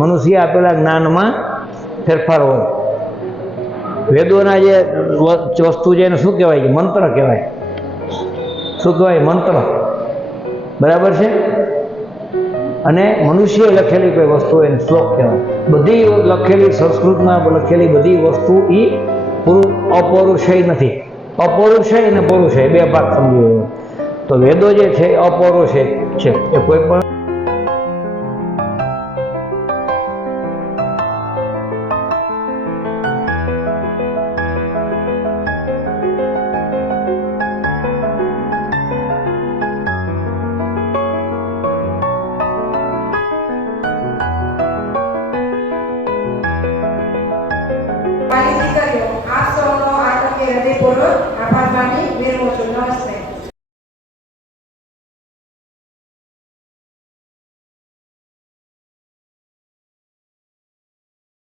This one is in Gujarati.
મનુષ્ય આપેલા જ્ઞાનમાં ફેરફાર હોય। વેદોના જે વસ્તુ છે એને શું કહેવાય? મંત્ર કહેવાય। શું કહેવાય? મંત્ર, બરાબર છે। અને મનુષ્ય લખેલી કોઈ વસ્તુ એને શ્લોક કહેવાય। બધી લખેલી સંસ્કૃતમાં લખેલી બધી વસ્તુ એ અપૌરુષય નથી। અપૌરુષય અને પૌરુષય બે ભાગ સમજી લેવો। તો વેદો જે છે અપૌરુષય છે, એ કોઈ પણ આપ સૌનો આટકે હૃદયપૂર્વક આભાર માની વિરમું છું। નમસ્તે।